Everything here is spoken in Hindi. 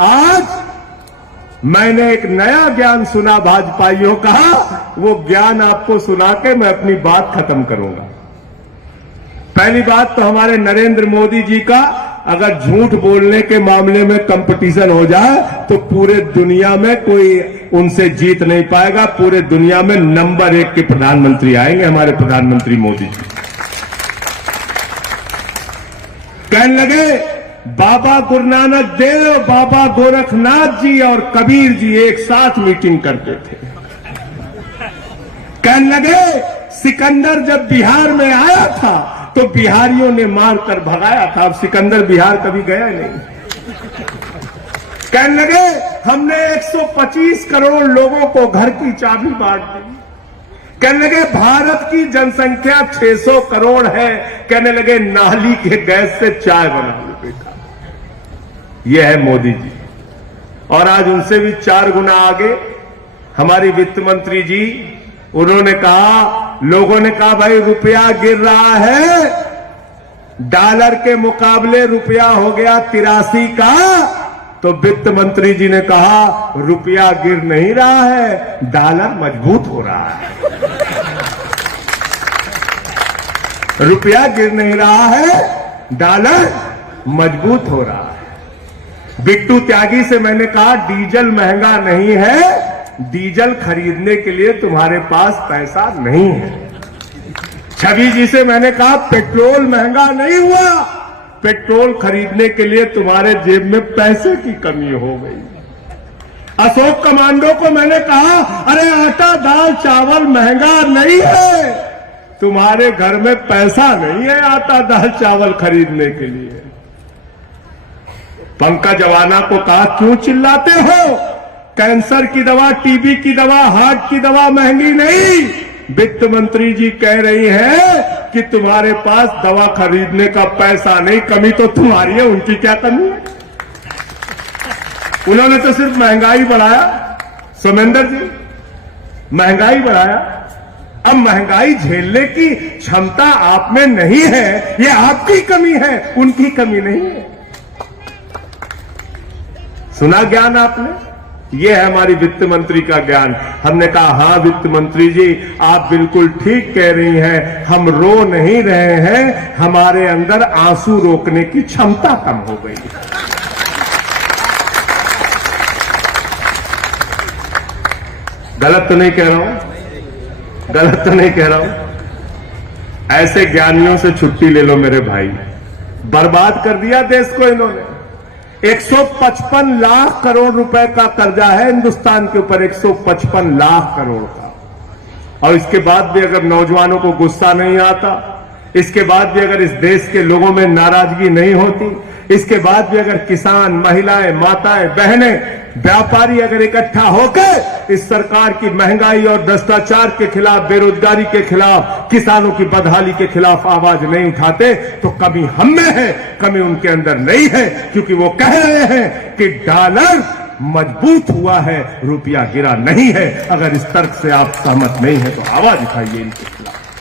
आज मैंने एक नया ज्ञान सुना भाजपाइयों का, वो ज्ञान आपको सुना के मैं अपनी बात खत्म करूंगा। पहली बात तो हमारे नरेंद्र मोदी जी का अगर झूठ बोलने के मामले में कंपटीशन हो जाए तो पूरे दुनिया में कोई उनसे जीत नहीं पाएगा। पूरे दुनिया में नंबर 1 के प्रधानमंत्री आएंगे हमारे प्रधानमंत्री मोदी जी। कहने लगे बाबा गुरु नानक देव, बाबा गोरखनाथ जी और कबीर जी एक साथ मीटिंग करते थे। कहने लगे सिकंदर जब बिहार में आया था तो बिहारियों ने मारकर भगाया था, अब सिकंदर बिहार कभी गया नहीं। कहने लगे हमने 125 करोड़ लोगों को घर की चाबी बांट दी। कहने लगे भारत की जनसंख्या 600 करोड़ है, कहने लगे नाली के गैस से चाय बना लो बेटा। यह है मोदी जी। और आज उनसे भी 4 गुना आगे हमारी वित्त मंत्री जी, उन्होंने कहा, लोगों ने कहा भाई रुपया गिर रहा है, डॉलर के मुकाबले रुपया हो गया 83 का, तो वित्त मंत्री जी ने कहा रुपया गिर नहीं रहा है, डॉलर मजबूत हो रहा है। रुपया गिर नहीं रहा है, डॉलर मजबूत हो रहा है। बिट्टू त्यागी से मैंने कहा डीजल महंगा नहीं है, डीजल खरीदने के लिए तुम्हारे पास पैसा नहीं है। छवि जी से मैंने कहा पेट्रोल महंगा नहीं हुआ, पेट्रोल खरीदने के लिए तुम्हारे जेब में पैसे की कमी हो गई। अशोक कमांडो को मैंने कहा अरे आटा दाल चावल महंगा नहीं है, तुम्हारे घर में पैसा नहीं है आटा दाल चावल खरीदने के लिए। पंकज अवाना को कहा क्यों चिल्लाते हो, कैंसर की दवा, टीबी की दवा, हार्ट की दवा महंगी नहीं। वित्त मंत्री जी कह रही है कि तुम्हारे पास दवा खरीदने का पैसा नहीं, कमी तो तुम्हारी है, उनकी क्या कमी है। उन्होंने तो सिर्फ महंगाई बढ़ाया, सोमेंद्र जी महंगाई बढ़ाया। अब महंगाई झेलने की क्षमता आप में नहीं है, ये आपकी कमी है, उनकी कमी नहीं है। सुना ज्ञान आपने, ये है हमारी वित्त मंत्री का ज्ञान। हमने कहा हाँ वित्त मंत्री जी आप बिल्कुल ठीक कह रही हैं, हम रो नहीं रहे हैं, हमारे अंदर आंसू रोकने की क्षमता कम हो गई। गलत तो नहीं कह रहा हूं, गलत तो नहीं कह रहा हूं। ऐसे ज्ञानियों से छुट्टी ले लो मेरे भाई, बर्बाद कर दिया देश को इन्होंने। 155 लाख करोड़ रुपए का कर्जा है हिंदुस्तान के ऊपर, 155 लाख करोड़ का। और इसके बाद भी अगर नौजवानों को गुस्सा नहीं आता, इसके बाद भी अगर इस देश के लोगों में नाराजगी नहीं होती, इसके बाद भी अगर किसान, महिलाएं, माताएं, बहनें, व्यापारी अगर इकट्ठा होकर इस सरकार की महंगाई और भ्रष्टाचार के खिलाफ, बेरोजगारी के खिलाफ, किसानों की बदहाली के खिलाफ आवाज नहीं उठाते, तो कमी हम में है, कमी उनके अंदर नहीं है। क्योंकि वो कह रहे हैं कि डॉलर मजबूत हुआ है, रुपया गिरा नहीं है। अगर इस तर्क से आप सहमत नहीं है तो आवाज उठाइए इनकी।